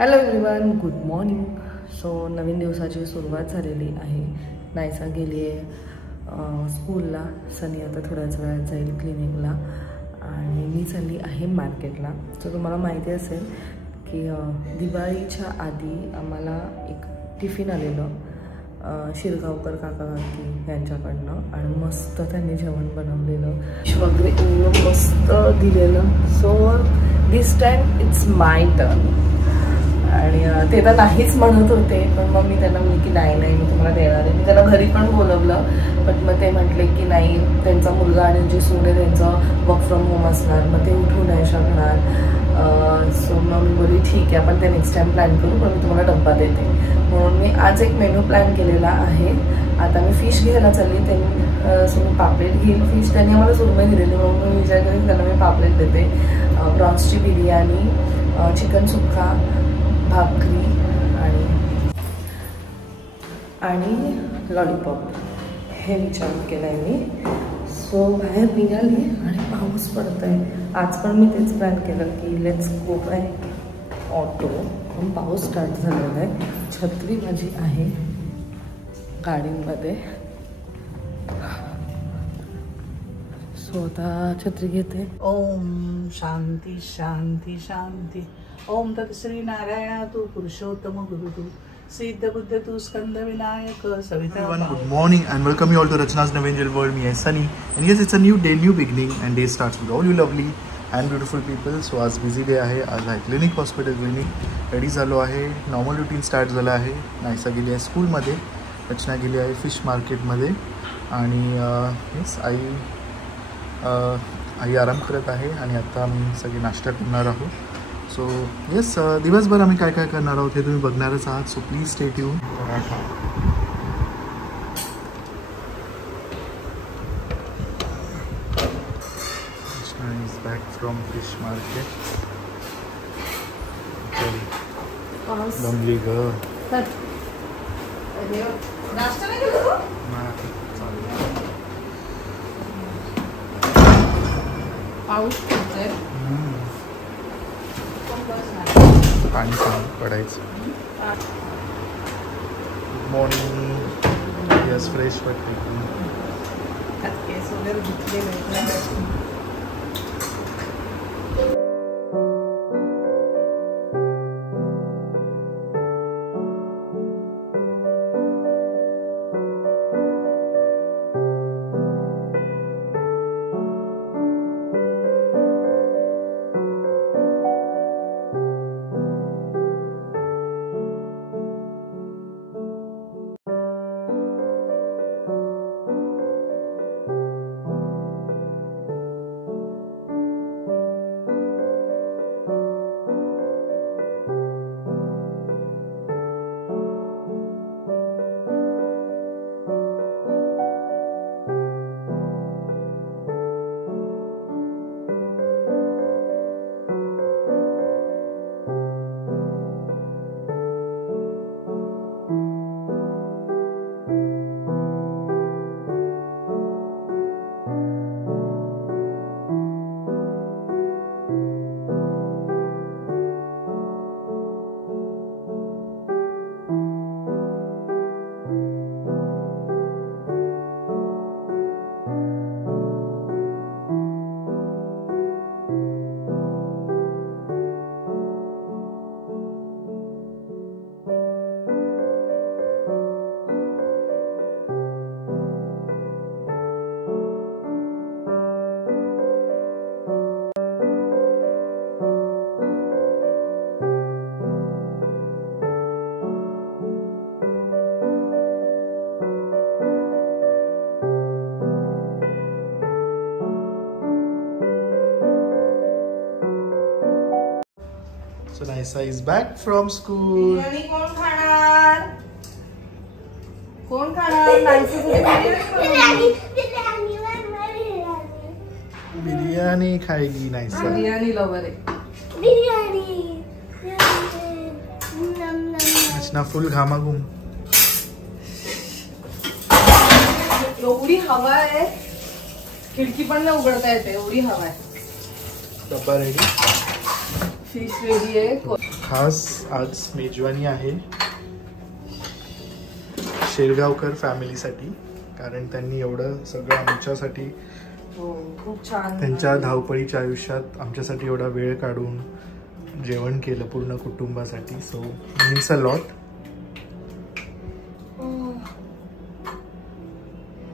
Hello everyone, good morning. So नवीन दिवसाची सुरुवात झालेली आहे. नायसा गेली आहे स्कूलला. सनी आता थोड्याच वेळात जाईल क्लिनिकला आणि मी चालली आहे मार्केटला. सो तुम्हाला माहिती असेल की दिवाळीच्या आधी आम्हाला एक टिफिन आलेलं शिरगावकर काका काकी यांच्याकडनं आणि मस्त त्यांनी जेवण बनवलेलं वगैरे एवढं मस्त दिलेलं. So this time it's my turn. आणि ते तर नाहीच म्हणत होते, पण मग मी त्यांना म्हणले की नाही मी तुम्हाला देणार आहे. मी त्यांना घरी पण बोलवलं, पण मग ते म्हटले की नाही, त्यांचा मुलगा आणि जी सून आहे त्यांचं वर्क फ्रॉम होम असणार, मग ते उठू नाही शकणार. सो मग मी बोलली ठीक आहे, आपण ते नेक्स्ट टाइम प्लॅन करू, पण मी तुम्हाला डब्बा देते. म्हणून मी आज एक मेनू प्लॅन केलेला आहे. आता मी फिश घ्यायला चालली. त्यांनी मी पापलेट घेईन. फिश त्यांनी आम्हाला सुरमई दिलेली, म्हणून मी विचार करेन त्यांना मी पापलेट देते. प्रॉन्सची बिर्याणी, चिकन सुक्का, भाकरी आणि लॉलीपॉप हे विचार केला आहे मी. सो बाहेर निघाली आणि पाऊस पडत आहे. आज पण मी तेच प्लॅन केलं की लेट्स गो बाय ऑटो. पण पाऊस स्टार्ट झालेला आहे. छत्री माझी आहे गाडीमध्ये. सो आता छत्री घेते. ओम शांती शांती शांती. ओम तत् श्री नारायण तू पुरुषोत्तम गुरु तू सिद्ध बुद्ध तू Skanda Vinayak Savita. Good morning and welcome you all to Rachna's New Angel World. Me is Sunny and yes, it's a new day, new beginning and day starts with all you lovely and beautiful people. So आज busy day आहे. आज आहे clinic, hospital clinic. Ready झालो आहे. Normal routine start झालं आहे. नायसा गेली आहे स्कूलमध्ये, रचना गेली आहे फिश मार्केटमध्ये आणि येस आई आराम करत आहे. आणि आता आम्ही सगळे नाश्ता करणार आहोत. सो येस, दिवसभर आम्ही काय काय करणार आहोत हे तुम्ही बघणारच आहात. So please stay tune. Krishna is back from fish market. Lovely girl. नाश्ता नाही केला तू? पाऊस पडतोय. पाणी पडायचं. Good morning. यस, फ्रेश वाटते. केस वगैरे धुतलेले. So Naisa is back from school. Biryani कोण खाणार? कोण खाणार? नायसा बिर्याणी खाएगी नायसा. बिर्याणी लवर आहे. बिर्याणी. रचना फुल घामाघूम. एवढी हवा आहे, खिडकी पण नाही उघडता येते, एवढी हवा आहे. डब्बा रेडी. फिश रेडी आहे. खास आज मेजवानी आहे शेरगावकर फॅमिलीसाठी, कारण त्यांनी एवढं सगळं आमच्यासाठी खूप छान त्यांच्या धावपळीच्या आयुष्यात आमच्यासाठी एवढा वेळ काढून जेवण केलं पूर्ण कुटुंबासाठी. So means a lot.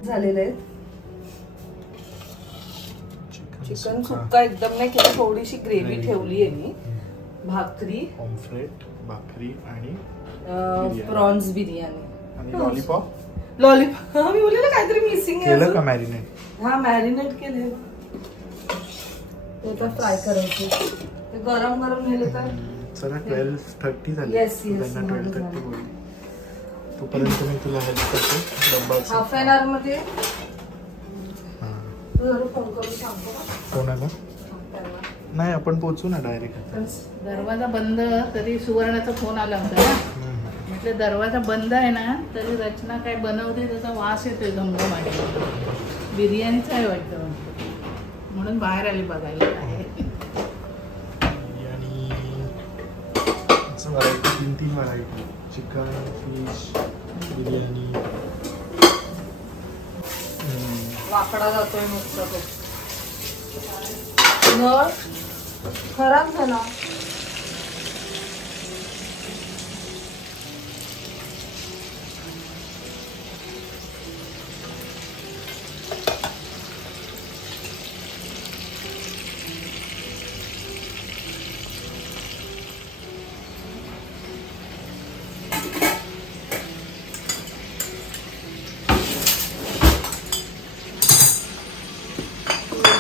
झालेलं आहे. चिकन सुक्का एकदम नाही केलं, थोडीशी ग्रेव्ही ठेवली आहे मी. भाकरी, ऑमफ्लेट, भाकरी आणि प्रॉन्स बिर्याणी आणि लॉलीपॉप. लॉलीपॉप मी बोलले काहीतरी मिसिंग आहे. केलं का मॅरिनेट? हा मॅरिनेट केले. ते फ्राय करायचे. ते गरम गरम नेले तर चला 12:30 झाले. त्यांना 12:30 बोलली. तोपर्यंत मी तुला हेल्प करतो. डब्बाचं हाफ एन आवर मध्ये फोन करून सांगतो. कोणाला? नाही, आपण पोहोचू ना डायरेक्ट. दरवाजा बंद तरी सुवर्णाचा फोन आला होता ना. म्हटलं दरवाजा बंद आहे ना तरी रचना काय बनवते त्याचा वास येतोय घमघमाट. बिर्याणीचा आहे वाटतं म्हणून बाहेर आली बघायला. Biryani variety 3 variety. Chicken, fish, biryani. वाकडा जातोय नुसतं तो. नळ खराब झाला.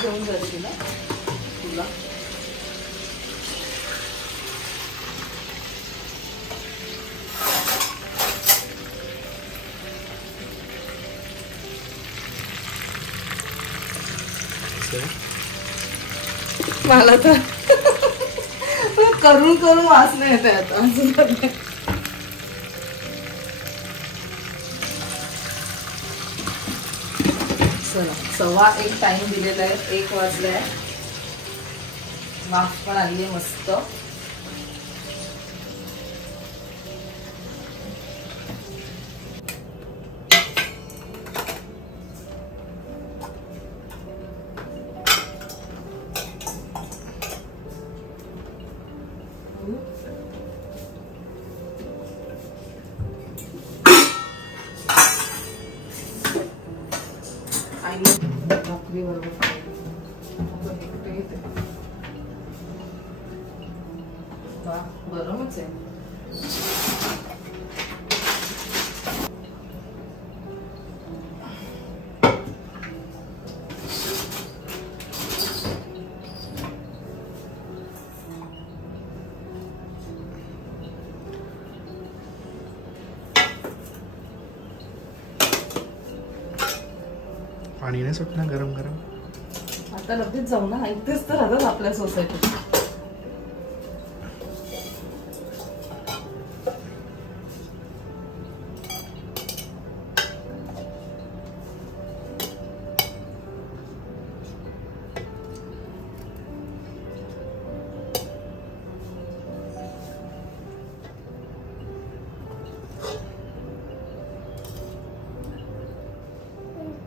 घेऊन जाते ना तुला. मला तर करून करून वास नाही येत आता. चला 1:15 टाइम दिलेला आहे. 1 वाजलाय. वाफ पण आली आहे मस्त. भाकरी बरोबर गरमच आहे. पाणी नाही सुटणार गरम गरम. आता लगेच जाऊ ना. इथेच तर राहतात आपल्या सोसायटीत.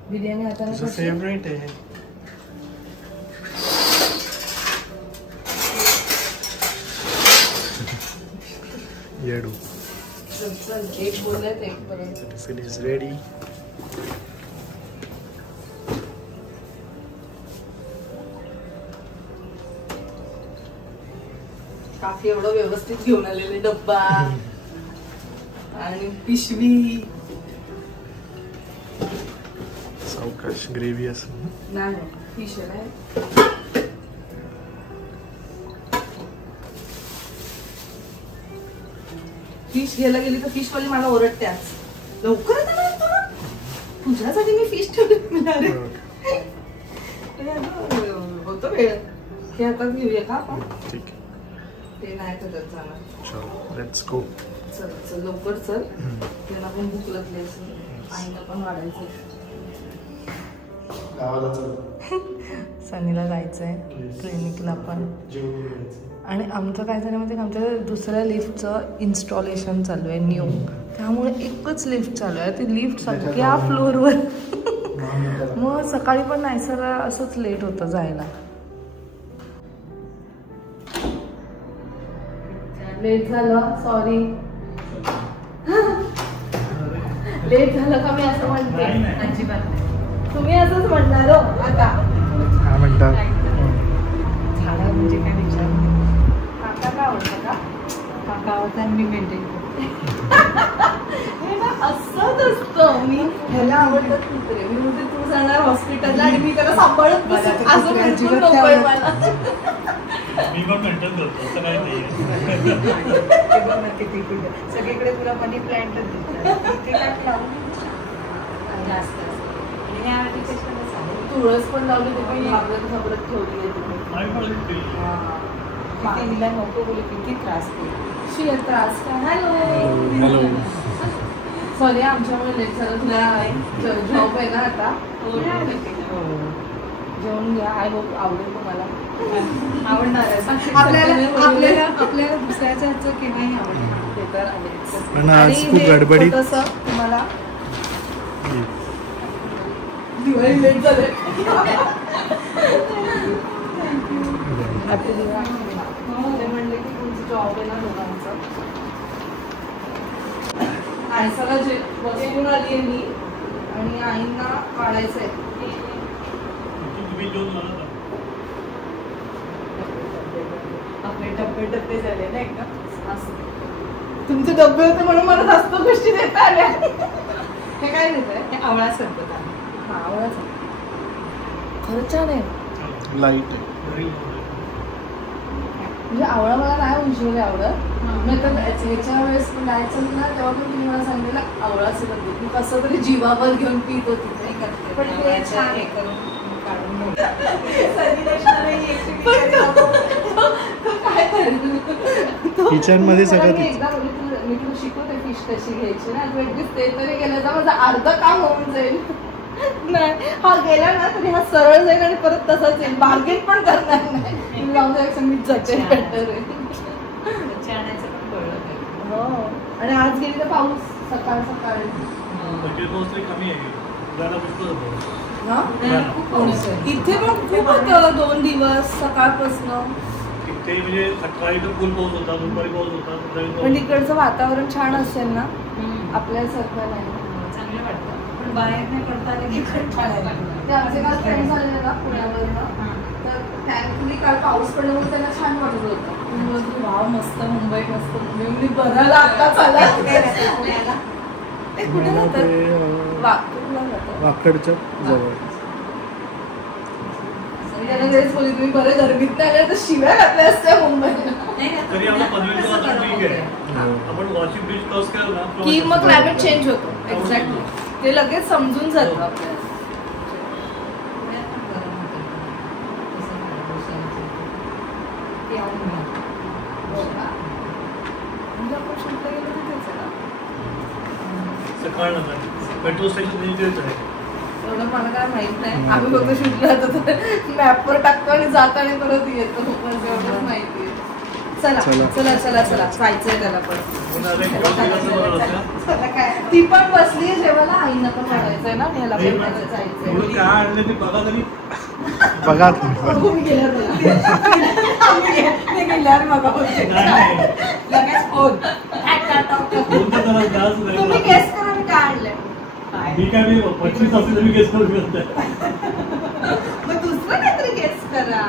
बिर्याणी आता फेवरेट आहे. येडू. एक बोलत एक पर्यंत. It is ready. काकी एवढं व्यवस्थित घेऊन आलेले डब्बा आणि पिशवी. सावकाश ग्रेव्ही असं नाही फिश आहे. फिश घ्यायला गेली तर फिश वाली मला ओरडते. आज लवकर तुझ्यासाठी मी फिश ठेवली. होतो वेळ. हे हातात घेऊया का आपण? ठीक आहे. ते नाही तर जाणार. चल लेट्स गो. चल चल लवकर चल. त्यांना पण भूक लागली असेल. आईला पण वाढायचं. सनीला जायचंय क्लिनिकला पण. आणि आमचं काय झालं म्हणजे आमच्या दुसऱ्या लिफ्टचं इन्स्टॉलेशन चालू आहे न्यू, त्यामुळे एकच लिफ्ट चालू आहे. ती लिफ्ट सगळ्या फ्लोअरवर मग सकाळी पण नायसरला असंच लेट होतं जायला. लेट झालं, सॉरी. लेट झालं का मी असं म्हणते? अजिबात नाही, तुम्ही असंच म्हणणार हो आता. काय म्हणतात झाडा म्हणजे काय विचार. काका काय आवडतं का? काका आवडता मी मेंटेन हे ना असंच असतं. मी ह्याला आवडत कुत्रे, मी म्हणते तू जाणार हॉस्पिटलला आणि मी त्याला सांभाळत बसेन. असं बिलकुल नकोय मला. मी पण मेंटेन करतो, असं काही नाहीये. सगळीकडे तुला मनी प्लांटच दिसतात. तुळस पण लावली, ते पण आपल्याला खबरच ठेवली आहे तुम्ही. तिला नको बोलू, किती त्रास शिय त्रास काय. हॅलो सॉरी आमच्यामुळे लेट झालं. तुला जॉब आहे ना आता, जेवण घ्या. आय होप आवडेल तुम्हाला. आवडणार आहे आपल्याला दुसऱ्याच्या हातचं केव्हाही आवडणार. ते तर आहेच. पण आज खूप गडबडीत तुम्हाला दिवाळी लेट झाले. हॅपी दिवाळी. ते म्हणले की तुमचं जॉब आहे ना दोघांचं. आयसाला जे बसून आली आहे मी आणि आईंना काढायचं आहे. आपले डब्बे डब्बे झाले ना एकदम. तुमचे डब्बे होते म्हणून मला जास्त गोष्टी देता आल्या. हे काय देत आहे? हे आवळा सरबत आहे. हा आवडत खरंच छान आहे. लाईट म्हणजे आवळा मला नाही उंचवले आवडत. मी तर ह्याच्या वेळेस जायचं ना तेव्हा पण तुम्ही मला सांगितलं आवळा सरबत देत. मी कसं तरी जीवावर घेऊन पित होती. पण ते छान आहे करून काढून किचन मध्ये सगळं एकदा मी तुला शिकवते फिश कशी घ्यायची ना. तू एकदा ते तरी गेलं तर माझं अर्ध काम होऊन जाईल. नाही हा गेला ना तरी हा सरळ जाईल आणि परत तसाच येईल. बार्गेन पण करणार नाही. जाऊन जायचं मी जाते बेटर आहे. हो आणि आज गेली तर पाऊस सकाळ सकाळी इथे पण खूप होतं 2 दिवस सकाळपासून. म्हणजे सकाळी तर फुल पाऊस होता, दुपारी पाऊस होता. पण इकडचं वातावरण छान असेल ना आपल्यासारखं नाही. चांगलं वाटतं पण बाहेर नाही पडता आलं की कंटाळा. ते आमचे काल फ्रेंड झाले ना पुण्यावरनं, तर थँकफुली काल पाऊस पडल्यामुळे त्यांना छान वाटत होतं. वाव मस्त मुंबई मस्त मुंबई बरं लागतात आला. ते कुठे जातात? वाकडच्या जवळ. त्यांना तेच बोलली तुम्ही बरं गर्मीत नाही आले तर शिव्या घातल्या असत्या मुंबईला. की मग क्लायमेट चेंज होतो. एक्झॅक्टली ते लगेच समजून जातं आपल्याला. मेट्रो स्टेशन एवढं मला काय माहित नाही. आम्ही फक्त शूटला जातो तर मॅपवर टाकतो आणि जातो आणि परत येतो. एवढंच माहिती आहे. चला चला चला चला जायचंय त्याला पण. ती पण बसली जेवायला. आईनं पण वाढायचंय ना ह्याला पण जायचंय. बघा गेल्यावर मग लगेच फोन तुम्ही गेस करा मी काय आणलंय. मी काय मी 25 असेल मी गेस करू शकते. मग दुसरं काहीतरी गेस करा.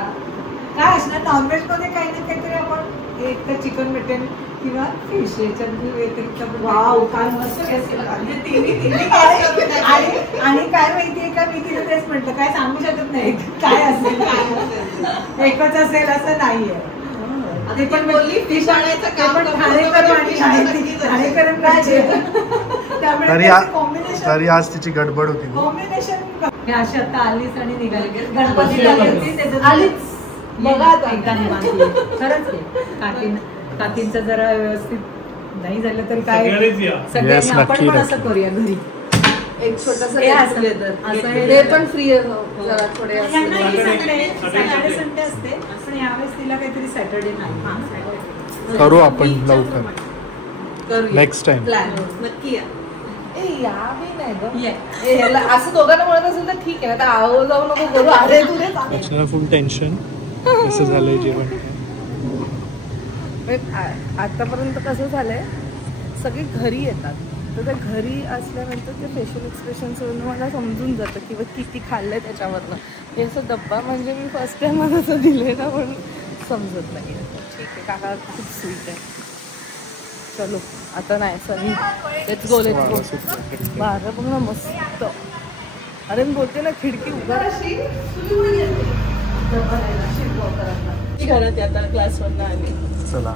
काय असणार नॉनव्हेज मध्ये काही ना काहीतरी आपण एक तर चिकन मटन किंवा फिश याच्यात व्यतिरिक्त. वाव काय मस्त गेस केला. आणि काय माहितीये का मी तिला तेच म्हटलं काय सांगू शकत नाही काय असेल एकच असेल असं नाहीये. ते पण बोलली फिश आणायचं काम तरी आज तिची गडबड होती. कॉम्बिनेशन अशी आता आलीच आणि निघाली. गणपती आलीच बघा एकदा निवांत. खरंच काकींचं जरा व्यवस्थित नाही झालं तर काय सगळ्यांनी आपण पण असं करूया घरी. एक छोटस हे असं ते पण फ्री आहे जरा थोडे सॅटर्डे संडे असते पण यावेळेस तिला काहीतरी सॅटर्डे नाही करू आपण लवकर करूया नेक्स्ट टाइम प्लॅन नक्की या. असं दोघांना म्हणत असेल तर ठीक आहे ना, तर आहो जाऊ नको करू. अरे तुझे रचना फुल टेन्शन कसं झालंय जेवण. आतापर्यंत कसं झालंय सगळे घरी येतात तर त्या घरी असल्यानंतर ते फेशियल एक्सप्रेशन्सवरून मला समजून जातं किंवा किती खाल्लंय त्याच्यावरनं. हे असं डब्बा म्हणजे मी फर्स्ट टाइम मला असं दिले ना पण समजत नाही. ठीक आहे काका खूप स्वीट आहे. चलो आता नाही सनी लेट्स गो लेट्स गो. बारा बघ ना मस्त. अरे मी बोलते ना खिडकी उघड घरात आता क्लासवरनं आली. चला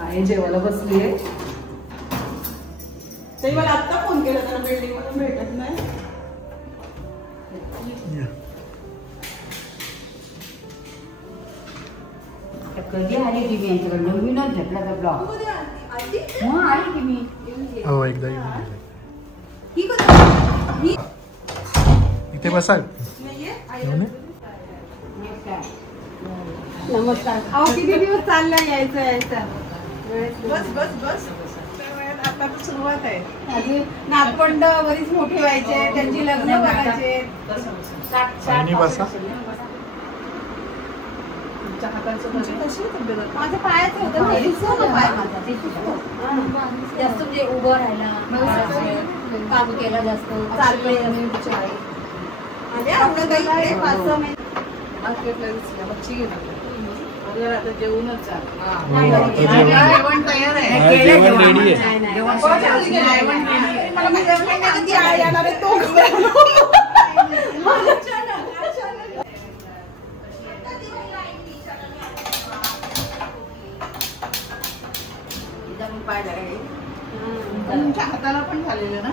आहे जेवायला बसली आहे. तरी मला आत्ता फोन केला त्याला बिल्डिंग मधून भेटत नाही. कधी आली की मी यांच्याकडे नवीनच झटला तर ब्लॉग मग आली की मी हो एकदा इथे बसाल. नमस्कार. अहो किती दिवस चालला यायचं बस बस बस आता तर सुरुवात आहे. अजून नातवंड बरीच मोठी व्हायचे त्यांची लग्न करायचे. बसा माझ्या पायाचं होतं पाय माझा जास्त म्हणजे उभं राहायला काम केलं जास्त चाललंय आता जेवूनच जेवण तयार आहे. जेवण रेडी आहे. तुमच्या हाताला पण झालेलं ना.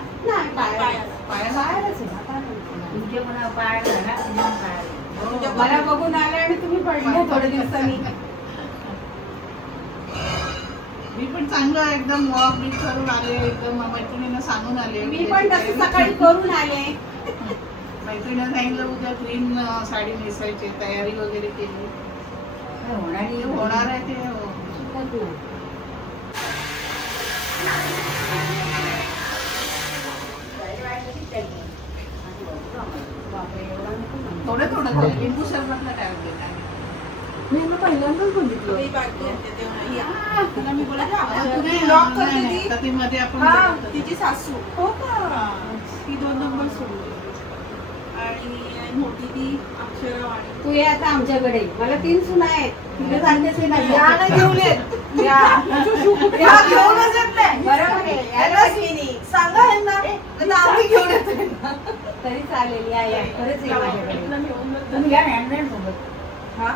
मला बघून आले आणि तुम्ही पडल्या थोड्या दिवसांनी. मी पण चांगलं एकदम वॉक बीट करून आले. एकदम मैत्रिणींना सांगून आले. मी पण तसं सकाळी करून आले. मैत्रिणींना सांगितलं उद्या ग्रीन साडी नेसायची तयारी वगैरे केली. होणार आहे ते. थोडं थोडं लिंबू सरबतला काय होते मी पहिल्यांदाच बघितलं. मध्ये आपण तिची सासू हो का ती 2 नंबर सोडली आणि मोठी ती अक्षरा वाणी. तू ये आता आमच्याकडे. मला 3 सुना आहेत. तिला सांगते नाही घेऊन येत घेऊनच येत नाही. बरोबर आहे. सांगा यांना आम्ही घेऊन येतो. तरी चालेल या खरंच आहे माझ्याकडे. तुम्ही या हँडमेड सोबत. हा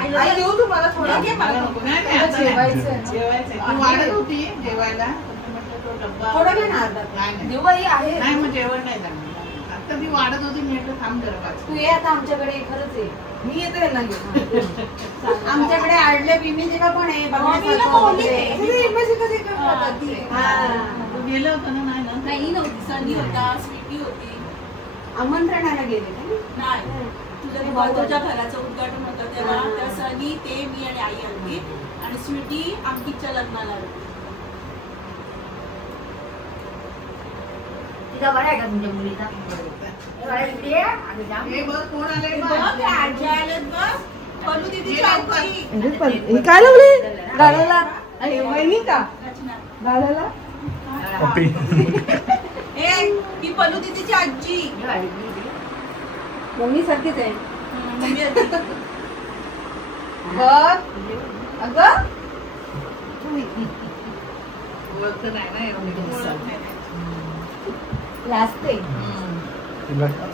आई देऊ तुम्हाला थोडं. जेवायचं वाढत होती जेवायला. थोडं घे ना अर्धा. देवाई आहे नाही मग जेवण नाही झालं. आता ती वाढत होती. मी म्हटलं थांब जरा. तू ये आता आमच्याकडे. खरंच आहे मी येते ना घेऊन. आमच्याकडे आडल्या बिमिंजिका पण आहे. गेलं होतं ना. नाही नव्हती. सनी होता स्वीटी होती. आमंत्रणाला गेले का? नाही तुझ्या भाऊच्या घराचं उद्घाटन होतं तेव्हा त्या सनी ते मी आणि आई आली आणि स्वीटी अंकितच्या लग्नाला आली. तिचा बरा आहे का तुमच्या मुलीचा? हे बघ कोण आले काय लावले गाण्याला? वहिनी का गाण्याला? ही पलू दीदीची आजी. मम्मी सारखीच आहे. ओळखत नाही ना लाजते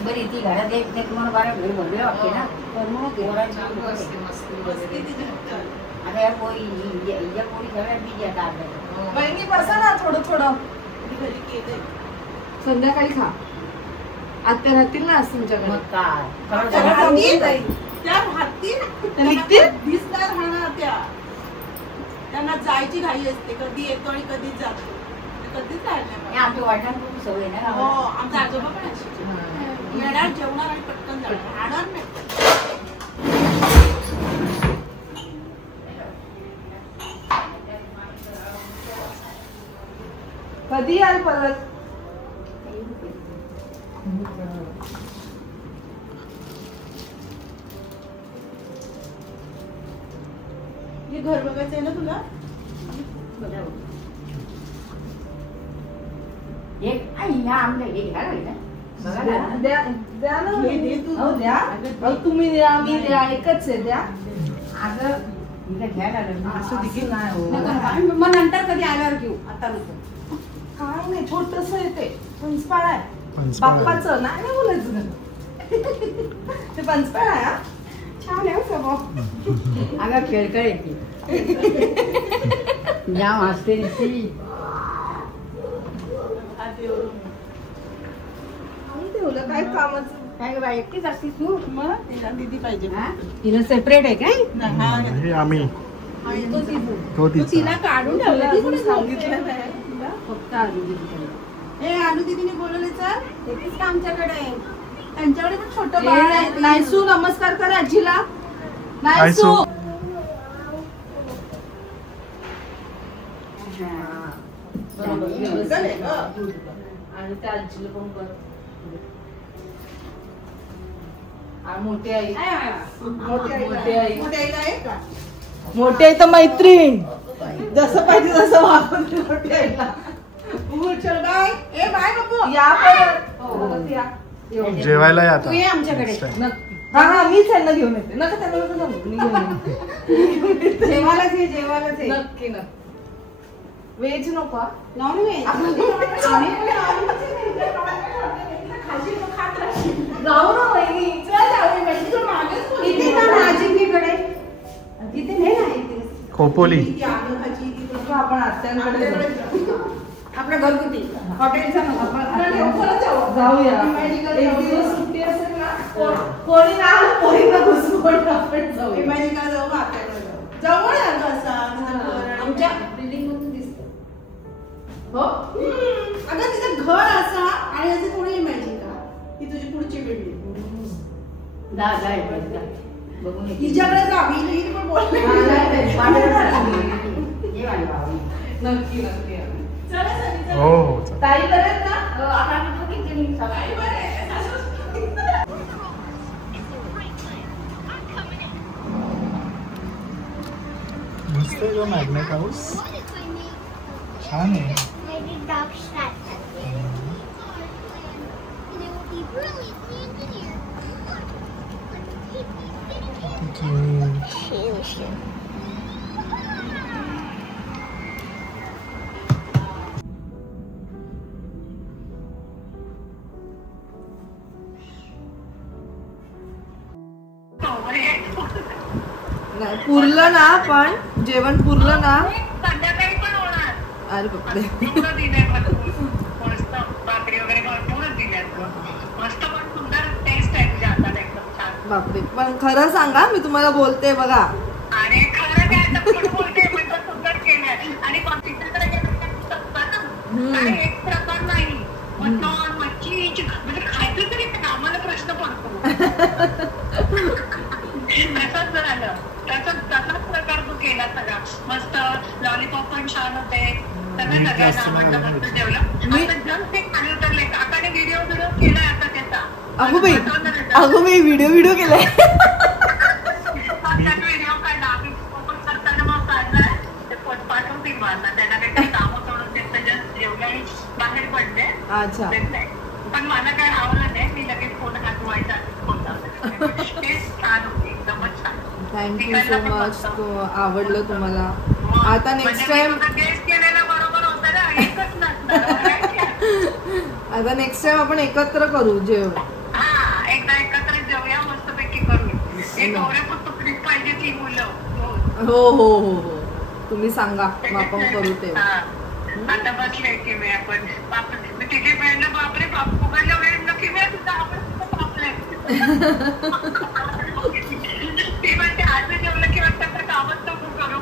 बरी ती घरात एक तुम्हाला बारा घरी भरले वाटते ना. तर मग आता या पोरी सगळ्यात बिजी आता आपल्याला. बहिणी बसा ना थोडं थोडं. संध्याकाळी खा. आत्या राहतील ना आज तुमच्याकडे? मग काय त्या राहतील, दिसणार राहणार त्या. त्यांना जायची घाई असते, कधी येतो आणि कधीच जातो, कधीच राहिल्या. आमच्या वाटाणा सवय ना. हो, आमचा आजोबा पण असे येणार, जेवणार आणि पटकन जाणार, राहणार नाही. कधी याल परत? हे घर बघायचं आहे ना तुला? द्या ना. हे दे तू. अहो, द्या. अहो, तुम्ही द्या, मी द्या, एकच आहे, द्या. असं देखील नाही हो. मग नंतर कधी आल्यावर घेऊ, आता नको. काय नाही, छोटस आहे ते, पंचपाळ आहे. पंचपाळ. बाप्पाचं नाही ना बोलायचं ना. ते पंचपाळ आहे हा. छान आहे स्वभाव. अगं खेळकळ येते. जाम हसते ती. ठेवलं काय कामाचं? काय गं बाई, एकटीच असतीस तू? मग तिला दीदी पाहिजे. तिला सेपरेट आहे काय? हे आम्ही तो तू तिचा. तिला काढून ठेवलं, ती कुठे सांगितलं नाही. फक्त आली तिकडे. ए अनु दीदीने बोलवले सर, येतेस का आमच्याकडे? त्यांच्याकडे पण छोटं बाळ आहे. नायसू नमस्कार कर आजीला. नायसू. नायसू. बरोबर, व्यवस्थित. आहे गं. आणि त्या आजीला पण कर. आणि मोठी आई. मोठी आई. मोठ्या आईला आहे का? मोठी आई तर मैत्रीण. जसं पाहिजे तसं वापरते मोठी आईला. चल बाय. ए बाय बाबू. या परत या. जेवायला या आता. तू ये आमच्याकडे. Next time. हा हा, मीच त्यांना घेऊन येते. नका त्यांना नका जाऊ. मी घेऊन येते. जेवायलाच ये, जेवायलाच ये. नक्की नक्की. व्हेज नको हा? नॉनव्हेज. जाऊ ना वहिनी. इथे का ना आजींकडे? इथे नाही ना इथे. खोपोली. ती आलू भाजी, ती नको, आपण आत्यांकडे जाऊ. आपल्या घरगुती हॉटेलचा नको. जाऊया. एक दिवस सुट्टी असेल ना, कोणी ना कोणी घुसकोण आपण जाऊया. इमॅजिनला जाऊ, आत्याकडे जाऊ. जवळ आहे अगं असा तिचं घर. आमच्या बिल्डिंग मधून दिसतं. हो? अगं तिचं घर असा आणि असं थोडी इमॅजिन का, ही तुझी पुढची बिल्डिंग. बघून ये. तिच्याकडे जा, मी हिला पण बोलते. नक्की नक्की. चला सनी, चला. हो हो चालेल. ताई करेल ना? Bye bye. मस्त आहे गं मॅग्नेट हाऊस. छान आहे. Maybe dog snatch. They will be brilliantly engineered. पुरलं ना, पण जेवण पुरलं ना. संध्याकाळी पण होणार. अरे बापरे. पूर्ण दिलंय मस्त भाकरी वगैरे भरपूरच दिल्यात. मस्त पण सुंदर टेस्ट आहे तुझ्या हातात, एकदम छान. बापरे, पण खरं सांगा, मी तुम्हाला बोलते बघा. आणि खरं काय आता पण बोलते, म्हणजे सुंदर केलंय. आणि कॉम्प्युटरकडे गेलं एक प्रकार नाही. मटण, मच्छी, म्हणजे खायचं तरी आम्हाला प्रश्न पडतो. तसंच झालं. तसाच प्रकार तू केला सगळा. मस्त लॉलीपॉप पण छान होते. सगळं सगळ्यांना आवडलं, मस्त जेवलं. आता जस्ट ते खाली उतरले. काकाने व्हिडिओ केलाय आता त्याचा. अगो मी व्हिडिओ केलाय. व्हिडिओ काढला आम्ही ओपन करताना, मग काढलाय ते पाठवतील मला. त्यांना काहीतरी कामं करून ते जस्ट जेवले, बाहेर पडले. अच्छा. पण मला काय आवडलं नाही. मी लगेच फोन हात व्हायचा फोन लावला. टेस्ट छान होती, एकदमच छान. Thank you so much. आवडलं तुम्हाला. आता नेक्स्ट टाइम गेस्ट केलेला बरोबर होतं ना, एकच नसतं. आता नेक्स्ट टाइम आपण एकत्र करू जेवण. हा, एकदा एकत्र जेवूया, मस्तपैकी करू. एक गौऱ्या तुकडीत पाहिजे ती मुलं. हो हो हो हो, तुम्ही सांगा, मग आपण करू तेव्हा. आता बसले की मी आपण मी तिथे मिळणं बापरे बाप उघडलं वेळ नक्की वेळ सुद्धा आपण बापले ती म्हणते आज जेवलं की वाटतं तर कामच नको करू.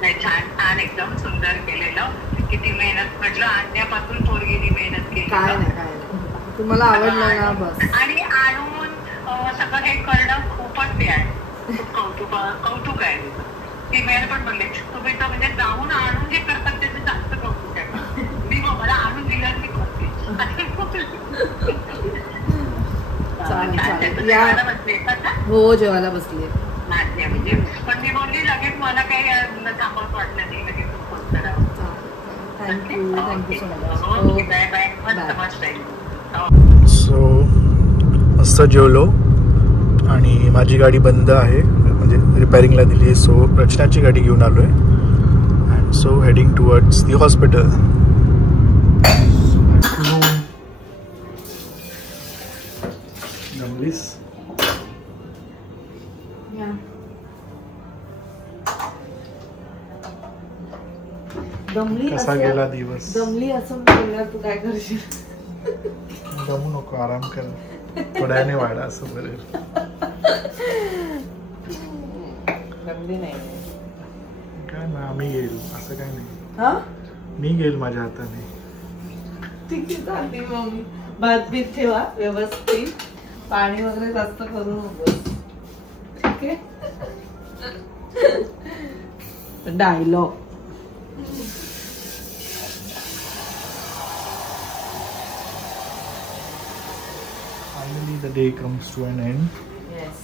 नाही छान छान एकदम सुंदर केलेलं. किती मेहनत म्हटलं आणण्यापासून पोरगीनी मेहनत केली. काय नाही तुम्हाला आवडलं ना बस. आणि आणून सगळं हे करणं खूपच ते आहे. खूप कौतुक आहे. ती मेहनत पण म्हणले तुम्ही तर म्हणजे जाऊन आणून जे करतात त्याचं जास्त कौतुक आहे. मी मला आणून दिलं मी करते. हो जेवायला बसले म्हणजे पण मी बोलली लगेच मला काही थांबवत वाटलं नाही लगेच फोन करावं. Thank you so much. Bye bye मस्त मस्त आहे. सो मस्त जेवलो आणि माझी गाडी बंद आहे म्हणजे रिपेअरिंगला दिली आहे. सो रचनाची गाडी घेऊन आलो आहे and so heading towards the hospital. जमलीस कसा गेला दिवस? दमली असं बोलल्यावर तू काय करशील? दमू नको आराम कर थोड्याने वाढा असं बरं. दमली नाही काय ना आम्ही येईल असं काय नाही. हा मी घेईल माझ्या हाताने. ठीक आहे चालते मम्मी. भात बीत ठेवा व्यवस्थित. पाणी वगैरे जास्त करू नको. ठीक आहे. Dialogue Finally the day comes to an end. Yes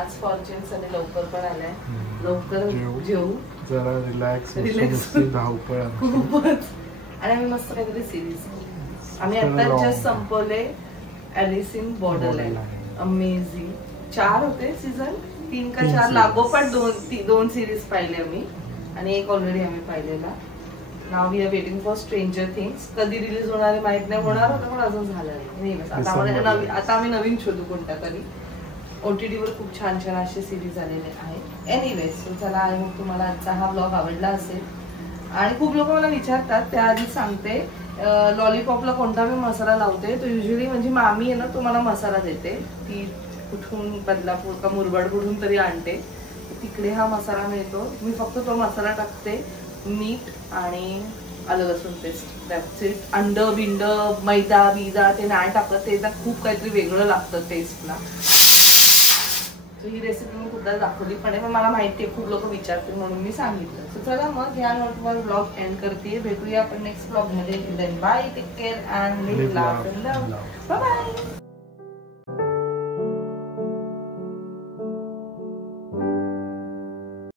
आज फॉर्च्युन्स आणि लवकर पण आलाय. लवकर जेवू जरा रिलॅक्स Relax. धावपळ आमची. खूपच. आणि आम्ही मस्त काहीतरी सिरीज आम्ही आता जस्ट संपवले ॲलिस इन बॉर्डरलँड. अमेझिंग. 4 होते सीझन 3 का 4 लागोपाठ दोन सिरीज पाहिले आम्ही आणि एक ऑलरेडी आम्ही पाहिलेला. नाव we are waiting for Stranger Things. कधी रिलीज होणार आहे माहित नाही. होणार होतं पण अजून झालं नाही. आता आम्ही नवीन शोधू कोणत्या तरी. OTT वर खूप छान छान असे सिरीज आलेले आहेत. एनिवेज सो चला आणि मग तुम्हाला आजचा हा ब्लॉग आवडला असेल. आणि खूप लोक मला विचारतात त्याआधी सांगते लॉलीपॉपला कोणता मी मसाला लावते. तो युजली म्हणजे मामी आहे ना तो मला मसाला देते. ती कुठून बदलापूर का मुरबाड कुठून तरी आणते. तिकडे हा मसाला मिळतो. मी फक्त तो मसाला टाकते. मीठ आणि आलं लसूण पेस्ट दॅट्स इट. अंड बिंड मैदा बिदा ते नाही टाकत. ते खूप काहीतरी वेगळं लागतं टेस्टला. ही रेसिपी मी खूपदा दाखवली पण आहे. पण मला माहिती आहे खूप लोक विचारतील म्हणून मी सांगितलं. सो चला मग या नोटवर ब्लॉग एंड करते. भेटूया आपण नेक्स्ट ब्लॉग मध्ये. Bye take care and live laugh and love. Bye bye.